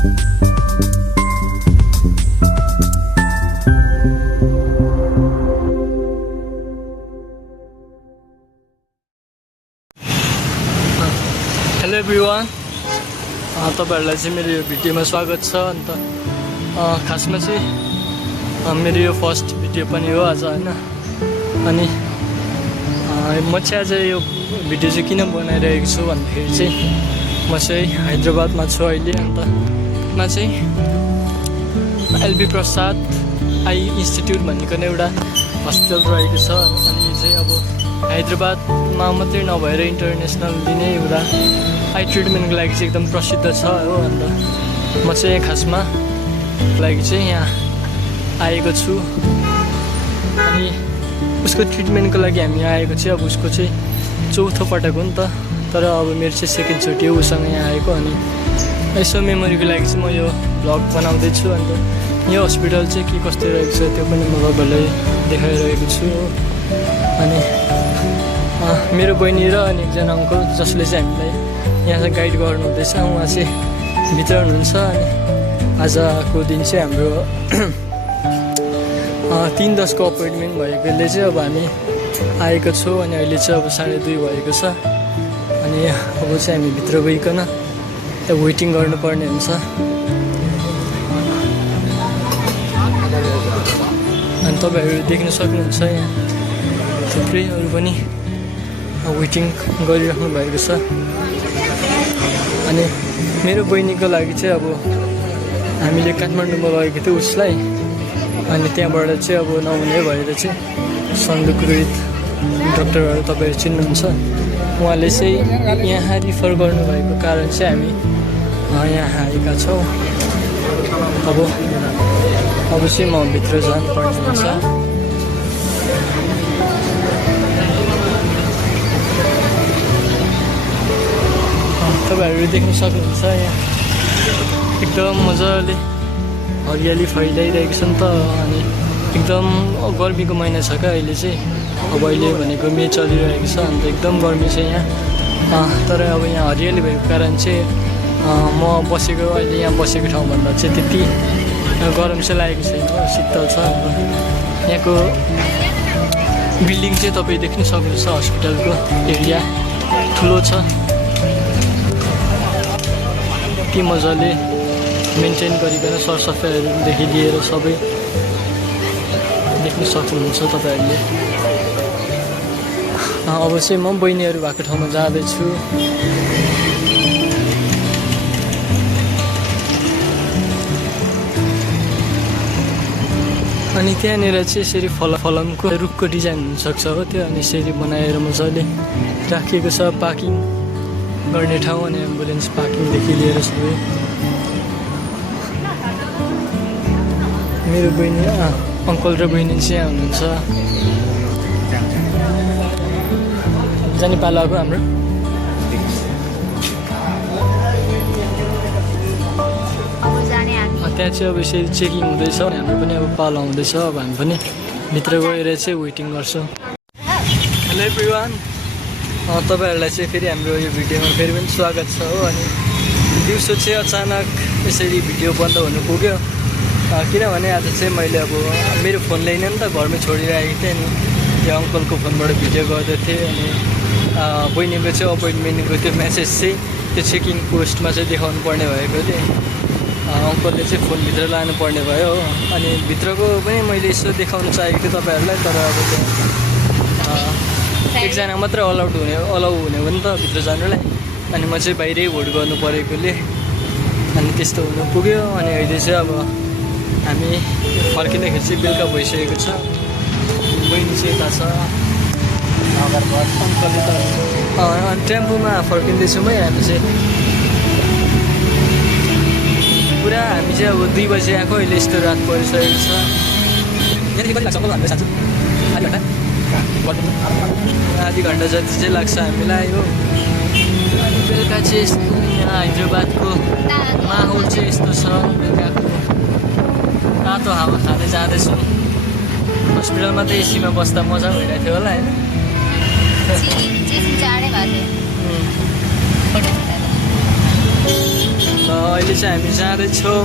Hello everyone, तपाईहरुलाई चाहिँ मेरो यो भिडियोमा स्वागत छ। अन्त खासमा चाहिँ मेरो यो फर्स्ट भिडियो पनि हो आज होइन। अनि म चाहिँ आज यो भिडियो चाहिँ किन बनाइरहेको छु भन्दाखेरि चाहिँ म चाहिँ हैदराबादमा छु अहिले। अन्त मा चाहिँ एलबी प्रसाद आई इन्स्टिट्युट भनेको एउटा हस्पिटल रहेको छ। अनि यो चाहिँ अब हैदराबादमा मात्रै नभएर इन्टरनेसनल्ली नै एउटा आई ट्रिटमेन्टको लागि चाहिँ एकदम प्रसिद्ध छ हो। अन्त म चाहिँ खासमा लागि चाहिँ यहाँ आएको छु। अनि उसको ट्रिटमेन्टको लागि हामी आएको चाहिँ अब उसको चाहिँ चौथो पटक हो नि त, तर अब मेरो चाहिँ सेकेन्डचोटि हो उसँग यहाँ आएको। अनि यसो मेमोरीको लागि चाहिँ म यो भ्लग बनाउँदैछु। अन्त यो हस्पिटल चाहिँ के कस्तो रहेको छ त्यो पनि म तपाईँहरूलाई देखाइरहेको छु हो। अनि मेरो बहिनी र अनि एकजना अङ्कल जसले चाहिँ हामीलाई यहाँ चाहिँ गाइड गर्नुहुँदैछ, उहाँ चाहिँ भित्र हुनुहुन्छ। अनि आजको दिन चाहिँ हाम्रो 3:10 को अपोइन्टमेन्ट भएकोले चाहिँ अब हामी आएको छौँ। अनि अहिले चाहिँ अब 2:30 भएको छ। अनि अब चाहिँ हामी भित्र गइकन त्यहाँ वेटिङ गर्नुपर्ने हुन्छ। अनि तपाईँहरू देख्न सक्नुहुन्छ यहाँ थुप्रै अरू पनि वेटिङ गरिराख्नु भएको छ। अनि मेरो बहिनीको लागि चाहिँ अब हामीले काठमाडौँमा लगेको थियो उसलाई। अनि त्यहाँबाट चाहिँ अब नहुने भएर चाहिँ सन्दुक रोहित डक्टरहरू तपाईँहरू चिन्नुहुन्छ, उहाँले चाहिँ यहाँ रिफर गर्नुभएको कारण चाहिँ हामी यहाँ आएका छौँ। अब चाहिँ म भित्र जानुपर्ने हुन्छ। तपाईँहरू देख्न सक्नुहुन्छ यहाँ एकदम मजाले हरियाली फैलाइरहेको छ नि त। अनि एकदम गर्मीको महिना छ क्या अहिले चाहिँ। अब अहिले भनेको मे चलिरहेको छ। अन्त एकदम गर्मी छ यहाँ। तर अब यहाँ हरियाली भएको कारण चाहिँ म बसेको अहिले यहाँ बसेको ठाउँभन्दा चाहिँ त्यति गरम चाहिँ लागेको छैन, शीतल छ। यहाँको बिल्डिङ चाहिँ तपाईँ देख्न सक्नुहुन्छ, हस्पिटलको एरिया ठुलो छ। के मजाले मेन्टेन गरिकन सरसफाइहरूदेखि लिएर सबै देख्न सक्नुहुन्छ तपाईँहरूले। अब चाहिँ म बहिनीहरू भएको ठाउँमा जाँदैछु। अनि त्यहाँनिर चाहिँ यसरी फलमको रुखको डिजाइन हुनसक्छ हो त्यो। अनि यसरी बनाएर मजाले राखिएको छ पार्किङ गर्ने ठाउँ। अनि एम्बुलेन्स पार्किङदेखि लिएर सबै। मेरो बहिनी अङ्कल र बहिनी चाहिँ यहाँ हुनुहुन्छ। जाने पालाको हाम्रो त्यहाँ चाहिँ अब यसरी चेकिङ हुँदैछ। हाम्रो पनि अब पालो आउँदैछ। अब हामी पनि भित्र गएर चाहिँ वेटिङ गर्छौँ। हेलो एभ्रिवान, तपाईँहरूलाई चाहिँ फेरि हाम्रो यो भिडियोमा फेरि पनि स्वागत छ हो। अनि दिउँसो चाहिँ अचानक यसरी भिडियो बन्द हुनु पुग्यो, किनभने आज चाहिँ मैले अब मेरो फोन ल्याइन नि त, घरमै छोडिरहेको थिएँ। अनि त्यो अङ्कलको फोनबाट भिडियो गर्दै थिएँ। अनि बहिनीको चाहिँ अपोइन्टमेन्टको त्यो मेसेज चाहिँ त्यो चेकिङ पोस्टमा चाहिँ देखाउनु पर्ने भएकोले अङ्कलले चाहिँ फोनभित्र लानुपर्ने भयो हो। अनि भित्रको पनि मैले यसो देखाउन चाहेको थिएँ तपाईँहरूलाई, तर अब त्यो एकजना मात्रै अलाउ हुने हो नि त भित्र जानुलाई। अनि म चाहिँ बाहिरै होल्ड गर्नु परेकोले अनि त्यस्तो हुनु पुग्यो। अनि अहिले चाहिँ अब हामी फर्किँदाखेरि चाहिँ बेलुका भइसकेको छ। बहिनी चाहिँ यता छ, अङ्कलले त टेम्पोमा फर्किँदैछौँ है हामी चाहिँ। पुरा हामी चाहिँ अब 2 बजी आएको, अहिले यस्तो रात परिसकेको छ। आधी घन्टा जति चाहिँ लाग्छ हामीलाई हो। बेलुका चाहिँ यस्तो यहाँ हैदराबादको माहौल चाहिँ यस्तो छ। बेलुकाको तातो हावा खाँदै जाँदैछौँ। हस्पिटलमा त एसीमा बस्दा मजा भइरहेको थियो होला होइन। अहिले चाहिँ हामी जाँदैछौँ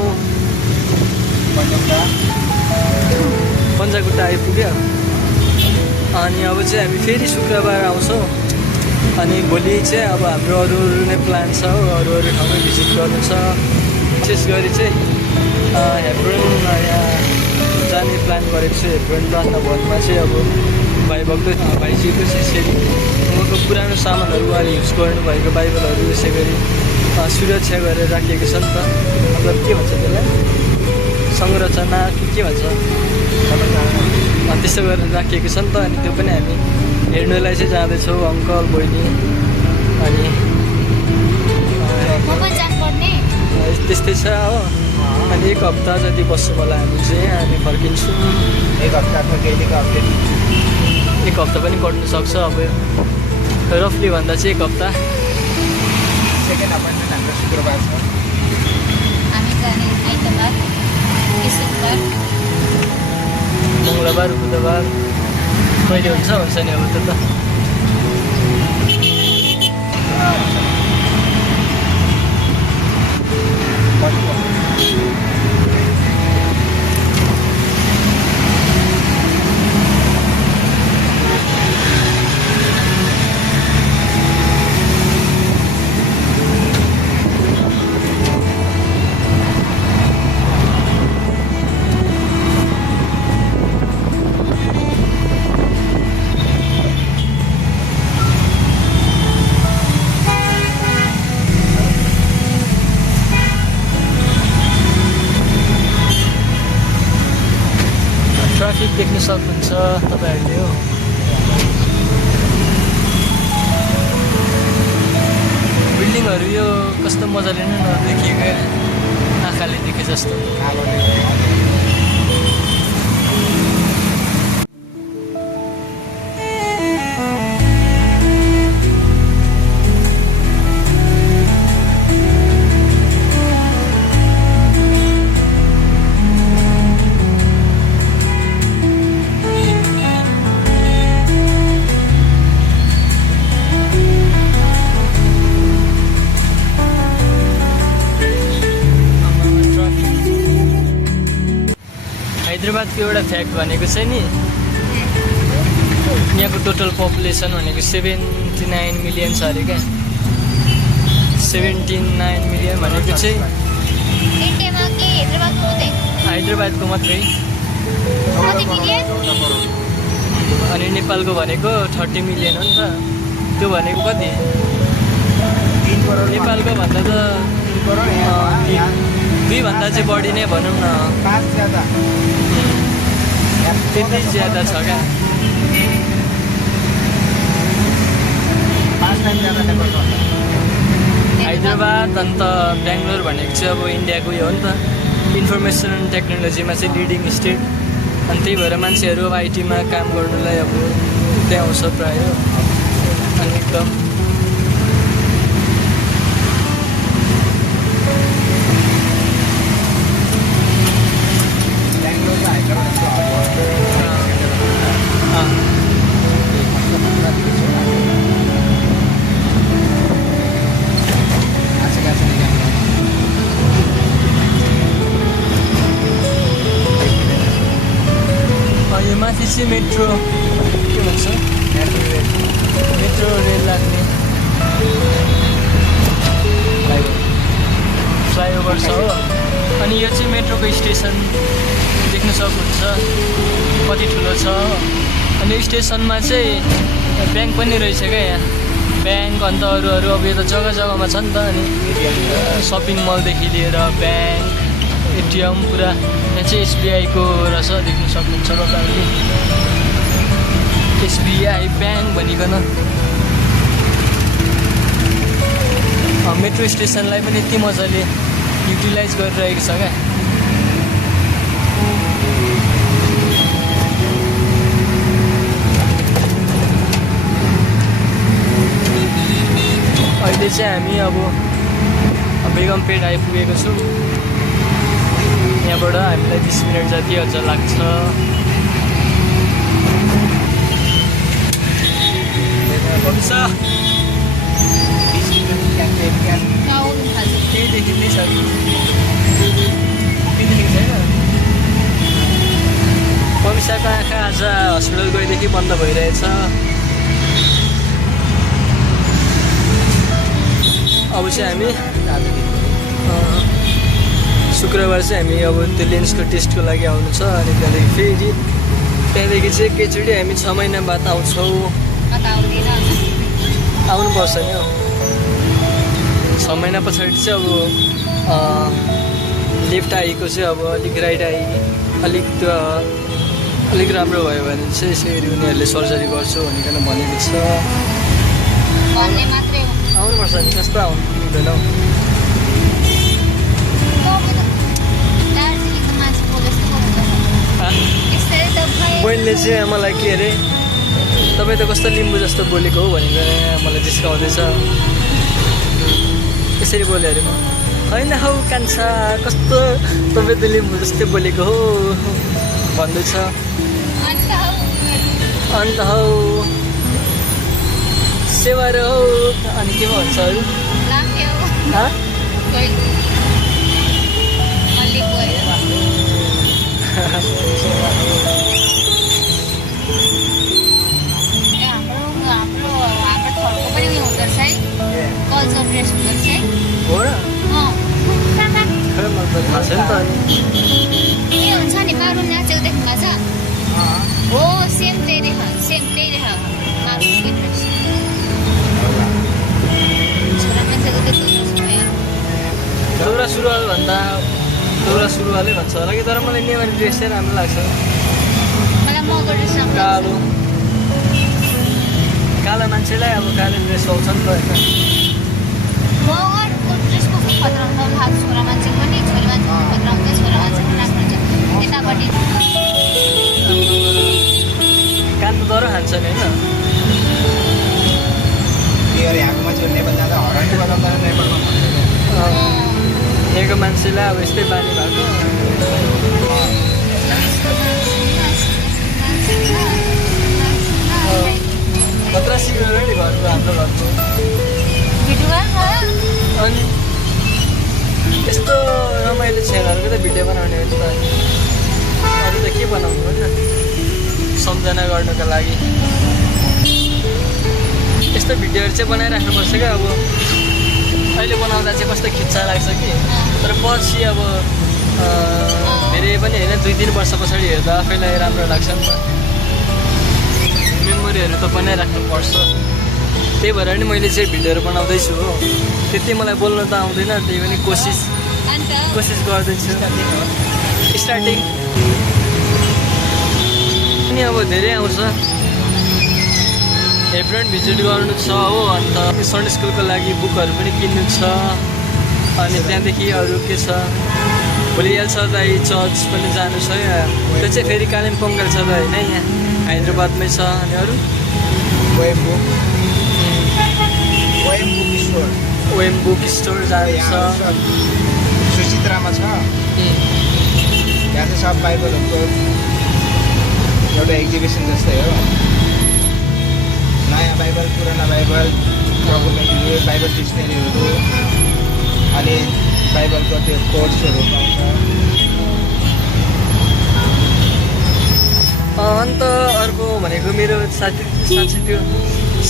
पन्जाकुट्टा आइपुग्यो। अनि अब चाहिँ हामी फेरि शुक्रबार आउँछौँ। अनि भोलि चाहिँ अब हाम्रो अरू नै प्लान छ, अरू ठाउँमा भिजिट गर्नु छ। विशेष गरी चाहिँ हेब्रोन यहाँ जाने प्लान गरेको छु। हेब्रोन प्रार्थना भवनमा चाहिँ अब भाइजीको चाहिँ उहाँको पुरानो सामानहरू उहाँले युज गर्नुभएको बाइबलहरू यसै गरी सुरक्षा गरेर राखिएको छ नि त। मतलब के भन्छ त्यसलाई, संरचना के भन्छ, त्यस्तो गरेर राखिएको छ नि त। अनि त्यो पनि हामी हेर्नुलाई चाहिँ जाँदैछौँ, अङ्कल बहिनी। अनि त्यस्तै छ हो। अनि 1 हप्ता जति बस्छु होला हामी चाहिँ, हामी फर्किन्छौँ। 1 हप्ता अथवा कहिलेको अपडेट 1 हप्ता पनि कट्नु सक्छ। अब रफली भन्दा चाहिँ 1 हप्ता। सेकेन्ड अपोइन्टमेन्ट हाम्रो शुक्रबार छ। हामी जाने आइतबार, बिहीबार, मङ्गलबार, बुधबार कहिले हुन्छ नि अब त्यो त। ट्राफिक देख्न सक्नुहुन्छ तपाईँहरूले हो। बिल्डिङहरू यो कस्तो मजाले नै नदेखिएको, आँखाले देखे जस्तो। हैदराबादको एउटा फ्याक्ट भनेको चाहिँ नि, यहाँको टोटल पपुलेसन भनेको 79 मिलियन छ अरे क्या। 79 मिलियन भनेको चाहिँ हैदराबादको मात्रै। अनि नेपालको भनेको 30 मिलियन हो नि त। त्यो भनेको कति? नेपालको भन्दा त 2 भन्दा चाहिँ बढी नै भनौँ न। 5 ज्यादा, त्यति ज्यादा छ क्या। 5 टाइम ज्यादा नेपालको। हैदराबाद अन्त बेङ्गलोर भनेको चाहिँ अब इन्डियाको यो हो नि त, इन्फर्मेसन एन्ड टेक्नोलोजीमा चाहिँ लिडिङ स्टेट। अनि त्यही भएर मान्छेहरू अब आइटीमा काम गर्नुलाई अब त्यहाँ आउँछ प्रायः। अनि एकदम यो माथि चाहिँ मेट्रो के भन्छ, मेट्रो रेल लाग्ने फ्लाइओभर छ हो। अनि यो चाहिँ मेट्रोको स्टेसन देख्न सक्नुहुन्छ कति ठुलो छ। अनि यो स्टेसनमा चाहिँ ब्याङ्क पनि रहेछ क्या यहाँ, ब्याङ्क। अन्त अरू अब यो त जग्गा जग्गामा छ नि त। अनि सपिङ मलदेखि लिएर ब्याङ्क, एटिएम पुरा यहाँ चाहिँ एसबिआईको रहेछ, देख्न सक्नुहुन्छ तपाईँहरूले। एसबिआई ब्याङ्क भनिकन मेट्रो स्टेसनलाई पनि यति मजाले युटिलाइज गरिरहेको छ क्या। अहिले चाहिँ हामी अब बेगमपेट आइपुगेको छौँ। यहाँबाट हामीलाई 20 मिनट जति अझ लाग्छ। देखिँदै छ किनेको छैन मम्मीसाको आँखा आज हस्पिटल गएदेखि बन्द भइरहेछ अब चाहिँ हामी शुक्रबार चाहिँ हामी अब त्यो लेन्सको टेस्टको लागि आउनु छ अनि त्यहाँदेखि चाहिँ एकैचोटि हामी 6 महिना बाद आउँछौँ आउनुपर्छ नि हौ 6 महिना पछाडि चाहिँ अब लेफ्ट आईको चाहिँ अब अलिक राइट आई अलिक राम्रो भयो भने चाहिँ यसरी उनीहरूले सर्जरी गर्छु भनिकन भनेको छ आउनुपर्छ नि कस्तो आउनु हुँदैन हौ बहिनीले चाहिँ मलाई के अरे तपाईँ त कस्तो लिम्बू जस्तो बोलेको हो भनेर मलाई जिस्काउँदैछ यसरी बोल्यो अरे म होइन हौ कान्छा कस्तो तपाईँ त लिम्बू जस्तै बोलेको हो भन्दैछ अन्त हौ सेवार हौ अनि के भन्छ अरू हो र थाहा छैन त अनि हुन्छ नि मारुन नाचेको देख्नु भएको छ हो सेम त्यही देख मारुन छोरा मान्छेको दौरा सुरुवाल भन्दा दौरा सुरुवालै भन्छ होला कि तर मलाई नेवारी ड्रेस चाहिँ राम्रो लाग्छ मलाई मगर ड्रेस कालो कालो मान्छेलाई अब कालो ड्रेस आउँछ नि त होइन मगरको ड्रेसको खतरा हुन्छ छोरा मान्छे पनि छोरी मान्छेको खतरा हुन्छ छोरा मान्छे पनि राम्रो हुन्छ यतापट्टि कान त डर खान्छ नि होइन यहाँको मान्छेहरू नेपाल जाँदा हरानी बजाउँदा नेपालमा यहाँको मान्छेलाई अब यस्तै बानी भएको खतरा सिकेर नि घरको हाम्रो घरको अनि यस्तो रमाइलो छेनाहरूको त भिडियो बनाउने हो नि त अरू त के बनाउनु होइन सम्झना गर्नुको लागि यस्तो भिडियोहरू चाहिँ बनाइराख्नुपर्छ क्या अब अहिले बनाउँदा चाहिँ कस्तो खिच्चा लाग्छ कि तर पछि अब धेरै पनि होइन 2-3 वर्ष पछाडि हेर्दा आफैलाई राम्रो लाग्छ नि त मेमोरीहरू त बनाइराख्नुपर्छ त्यही भएर नि मैले चाहिँ भिडियोहरू बनाउँदैछु हो त्यति मलाई बोल्न त आउँदैन त्यही पनि कोसिस गर्दैछु स्टार्टिङ अनि अब धेरै आउँछ एप्रिल भिजिट गर्नु छ हो अन्त सन्डे स्कुलको लागि बुकहरू पनि किन्नु छ अनि त्यहाँदेखि अरू के छ भोलि एलसदाई चर्च पनि जानु छ त्यो चाहिँ फेरि कालिम्पोङ एलसदाई होइन यहाँ हैदराबादमै छ अनि अरू ओएम बुक स्टोर जानु छ सुचित्रामा छ त्यहाँ चाहिँ सब बाइबलहरूको एउटा एक्जिबिसन जस्तै हो नयाँ बाइबल पुराना बाइबल डकुमेन्टहरू बाइबल डिक्सनरीहरू अनि बाइबलको त्यो कोर्सहरू पाउँछ अन्त अर्को भनेको मेरो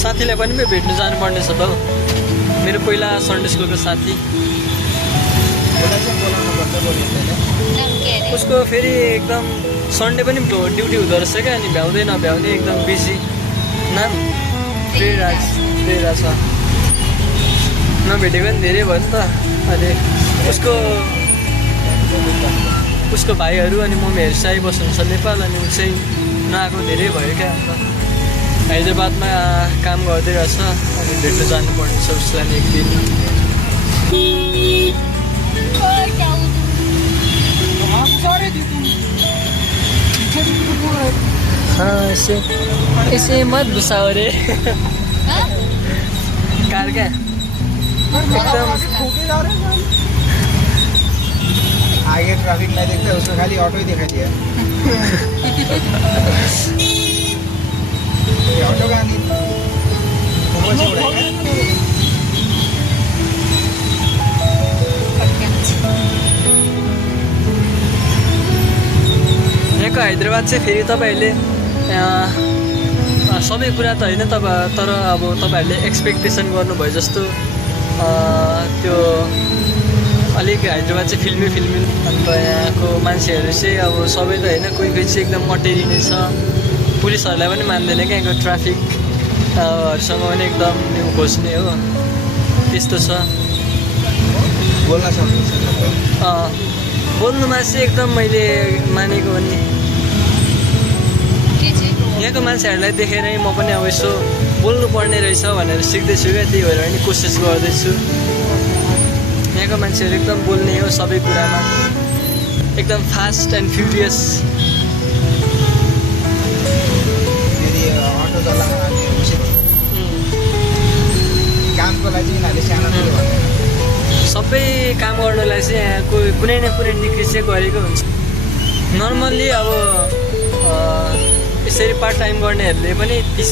साथीलाई पनि भेट्नु जानुपर्ने छ त हौ मेरो पहिला सन्डे स्कुलको साथी उसको फेरि एकदम सन्डे पनि ड्युटी हुँदो रहेछ क्या अनि भ्याउँदै नभ्याउने एकदम बिजी नाम प्रेराज छ नभेटेको पनि धेरै भयो नि त अहिले उसको भाइहरू अनि मम्मीहरू चाहिँ बस्नुहुन्छ नेपाल अनि ऊ चाहिँ नआएको धेरै भयो क्या अन्त हैदराबादमा काम गर्दै रहेछ अनि भेट्नु जानुपर्ने छ उसलाई एक दिन ऐसे मत घुसाओ रे कार क्या एकदम आगे ट्रैफिक नहीं देखते उसको खाली ऑटो ही दिखाई दिया ये ऑटो का नहीं ऊपर से उड़ाएगा यहाँको हैदराबाद चाहिँ फेरि तपाईँहरूले सबै कुरा त होइन तर अब तपाईँहरूले एक्सपेक्टेसन गर्नुभयो जस्तो त्यो अलिक हैदराबाद चाहिँ फिल्मी अन्त यहाँको मान्छेहरू चाहिँ अब सबै त होइन कोही चाहिँ एकदम अटेरिने छ पुलिसहरूलाई पनि मान्दैन क्या यहाँको ट्राफिकहरूसँग पनि एकदम खोज्ने हो त्यस्तो छ बोल्न सक्नुहुन्छ बोल्नुमा चाहिँ एकदम मैले मानेको हो नि के चाहिँ यहाँको मान्छेहरूलाई देखेरै म पनि अब यसो बोल्नु पर्ने रहेछ भनेर सिक्दैछु क्या त्यही भएर पनि कोसिस गर्दैछु यहाँको मान्छेहरू एकदम बोल्ने हो सबै कुरामा एकदम फास्ट एन्ड फ्युरियस फेरि अटो चलाउन अनि कामको लागि यिनीहरूले सानो ठुलो भन्दैन सबै काम गर्नलाई चाहिँ यहाँको कुनै न कुनै डिग्री चाहिँ गरेको हुन्छ नर्मल्ली अब यसरी पार्ट टाइम गर्नेहरूले पनि 30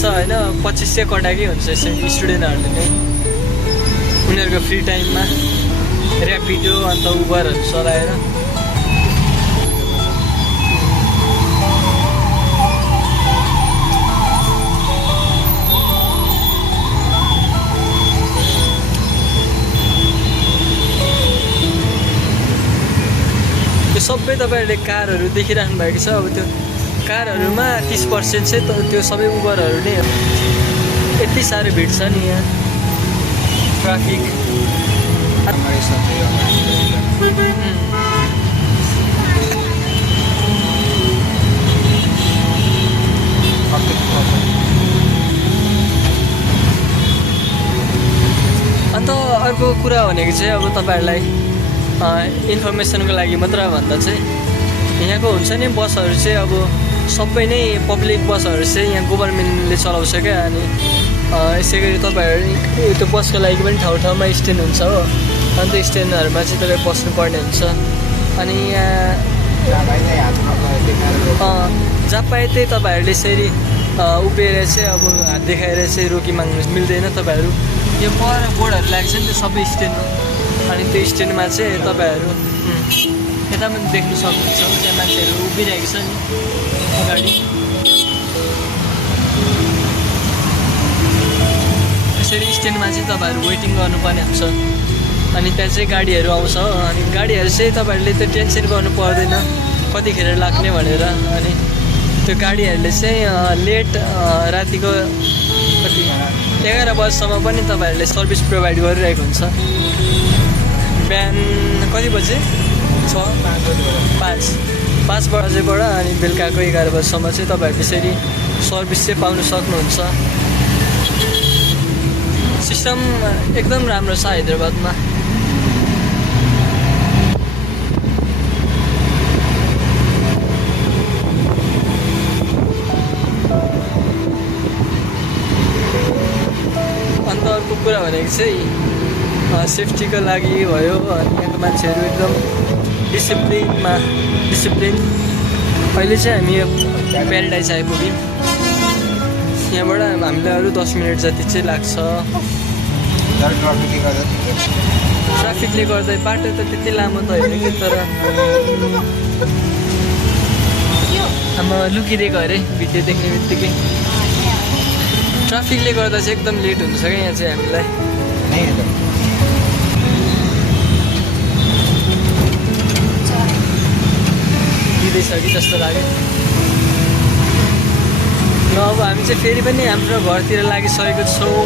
छ होइन 2500 कटाएकै हुन्छ यसरी स्टुडेन्टहरूले नै उनीहरूको फ्री टाइममा ऱ्यापिडो अन्त उबरहरू चलाएर त्यो सबै तपाईँहरूले कारहरू देखिराख्नु भएको छ अब त्यो कारहरूमा 30% चाहिँ त्यो सबै उबरहरू नै हो यति साह्रो भिड छ नि यहाँ ट्राफिक अन्त अर्को कुरा भनेको चाहिँ अब तपाईँहरूलाई इन्फर्मेसनको लागि मात्र भन्दा चाहिँ यहाँको हुन्छ नि बसहरू चाहिँ अब सबै नै पब्लिक बसहरू चाहिँ यहाँ गभर्मेन्टले चलाउँछ क्या अनि यसै गरी तपाईँहरू त्यो बसको लागि पनि ठाउँमा स्ट्यान्ड हुन्छ हो अनि त्यो स्ट्यान्डहरूमा चाहिँ तपाईँ बस्नुपर्ने हुन्छ अनि यहाँ जहाँ पाए त्यही तपाईँहरूले यसरी उभिएर चाहिँ अब हात देखाएर चाहिँ रोकी माग्नु मिल्दैन तपाईँहरू यो पर बोर्डहरू लाग्छ नि त्यो सबै स्ट्यान्डमा अनि त्यो स्ट्यान्डमा चाहिँ तपाईँहरू यता पनि देख्नु सक्नुहुन्छ त्यहाँ मान्छेहरू उभिरहेको छ नि अगाडि यसरी स्ट्यान्डमा चाहिँ तपाईँहरू वेटिङ गर्नुपर्ने हुन्छ अनि त्यहाँ चाहिँ गाडीहरू आउँछ अनि गाडीहरू चाहिँ तपाईँहरूले त्यो टेन्सन गर्नु पर्दैन कतिखेर लाग्ने भनेर अनि त्यो गाडीहरूले चाहिँ लेट रातिको कति 11 बजीसम्म पनि तपाईँहरूले सर्भिस प्रोभाइड गरिरहेको हुन्छ बिहान कति बजे 5 बजेबाट अनि बेलुकाको 11 बजीसम्म चाहिँ तपाईँहरूले यसरी सर्भिस चाहिँ पाउनु सक्नुहुन्छ सिस्टम एकदम राम्रो छ हैदराबादमा अन्त अर्को कुरा भनेको चाहिँ सेफ्टीको लागि भयो अनि यहाँको मान्छेहरू एकदम डिसिप्लिन अहिले चाहिँ हामी प्याराडाइज आइपुग्यौँ यहाँबाट हामीलाई अरू 10 मिनट जति चाहिँ लाग्छ ट्राफिकले गर्दा बाटो त त्यति लामो त होइन कि तर आमा लुकिदिएको अरे भिडियो देख्ने बित्तिकै ट्राफिकले गर्दा चाहिँ एकदम लेट हुन्छ क्या यहाँ चाहिँ हामीलाई दिँदैछ कि जस्तो लाग्यो ल अब हामी चाहिँ फेरि पनि हाम्रो घरतिर लागिसकेको छौँ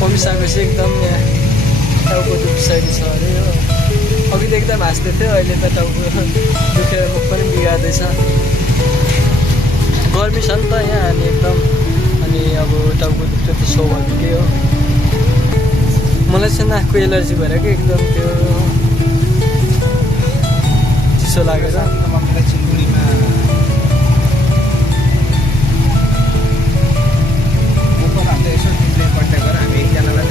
पमिसाको चाहिँ एकदम यहाँ टाउको दुखिसकेको छ अरे हो अघि त एकदम हाँस्दै थियो अहिले त टाउको दुखेर मुख पनि बिगार्दैछ गर्मी छ नि त यहाँ अनि एकदम अनि अब टाउको दुख्छ त्यो स्वाभाविकै हो मलाई चाहिँ नाकको एलर्जी भएर कि एकदम त्यो चिसो लागेर सिलगढीमा यसो कन्ट्याक्ट गरेर हामी एकजनालाई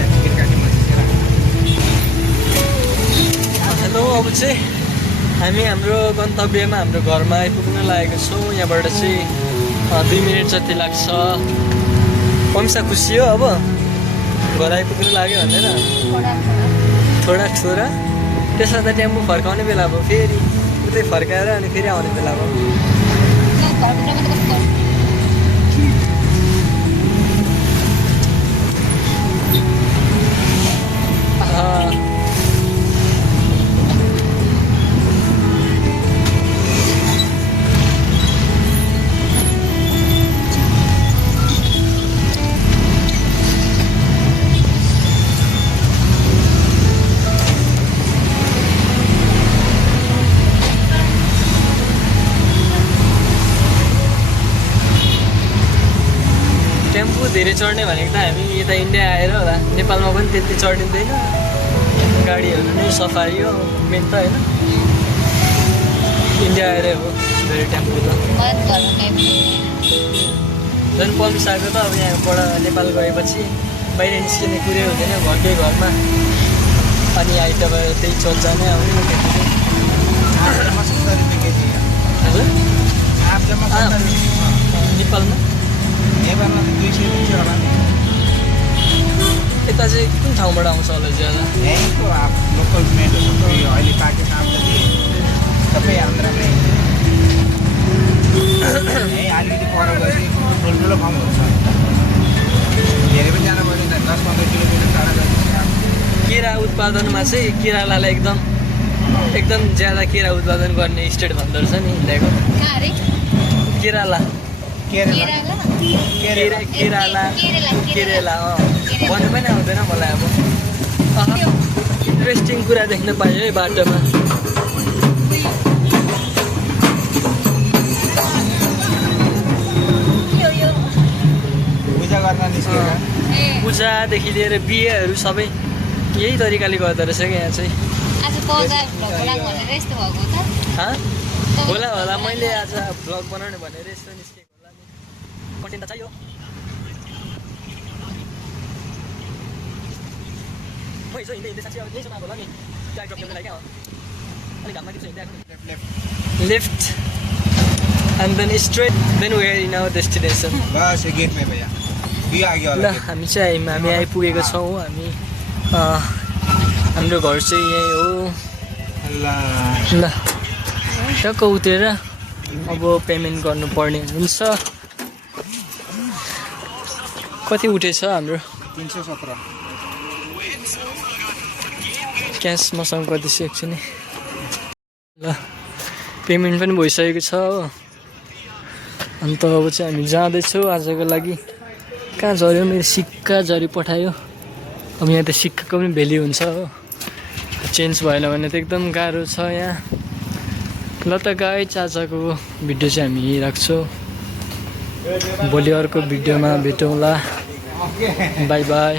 अब चाहिँ हामी हाम्रो गन्तव्यमा हाम्रो घरमा आइपुग्न लागेको छौँ। यहाँबाट चाहिँ 2 मिनट जति लाग्छ। पम्सा खुसी हो अब घर आइपुग्न लाग्यो भनेर। थोडा थोडा त्यसमा त टेम्पो फर्काउने बेला भयो, फेरि उतै फर्काएर अनि फेरि आउने बेला भयो। टेम्पो धेरै चढ्ने भनेको त हामी यता इन्डिया आएर होला। नेपालमा पनि त्यति चढिँदैन, गाडीहरू नै सफारी हो मेन त होइन। इन्डिया आएरै हो धेरै टेम्पो त। झन् पम्साको त अब यहाँबाट नेपाल गएपछि बाहिर निस्किने कुरै हुँदैन, घरकै घरमा अनि आइतब त्यही चल्जाने आउने त्यति चाहिँ। हजुर नेपालमा नेपालमा त 200 होला नि। यता चाहिँ कुन ठाउँबाट आउँछ होला ज्यादा? यहीँको अब लोकल मेडहरू अहिले पाएको काम त सबै आन्ध्रमै। यहीँ अलिकति पर गएपछि ठुल्ठुलो फार्महरू छ, धेरै पनि जानु पर्दैन, 10-15 किलोमिटर टाढा जान्छ। केरा उत्पादनमा चाहिँ केरलालाई एकदम ज्यादा केरा उत्पादन गर्ने स्टेट भन्दो रहेछ नि इन्डियाको। केरला केरला भन्नु पनि आउँदैन मलाई अब। इन्ट्रेस्टिङ कुरा देख्न पायो है बाटोमा। पूजा गर्न निस्केका पूजादेखि लिएर बिहेहरू सबै यही तरिकाले गर्दो रहेछ क्या यहाँ चाहिँ। होला होला मैले आज भ्लग बनाउने भनेर यस्तो निस्केको होला नि। कन्टेन्ट त चाहियो। म हिजो हिँड्दै साँच्चै अब यही जग्गा होला नि ट्याग ड्रप गर्नलाई क्या हो। अलिक घाममा दिन्छ हिँड्दै left and then straight then we are in our destination. बस यो गेटमै भैया यो आगे ल होला। हामी आइपुगेको छौँ। हामी हाम्रो घर चाहिँ यहीँ हो। ल टक्क उत्रेर अब पेमेन्ट गर्नुपर्ने हुन्छ। कति उठेछ हाम्रो? 317। क्यास मसँग गर्दैछु एकछिन। ल पेमेन्ट पनि भइसकेको छ हो। अन्त अब चाहिँ हामी जाँदैछौँ आजको लागि। कहाँ झऱ्यो मेरो सिक्का झरी पठायो। अब यहाँ त सिक्काको पनि भ्याल्यु हुन्छ हो, चेन्ज भएन भने त एकदम गाह्रो छ यहाँ। ल त गाइस आजको भिडियो चाहिँ हामी यहीँ राख्छौँ। भोलि अर्को भिडियोमा भेटौँला। By by.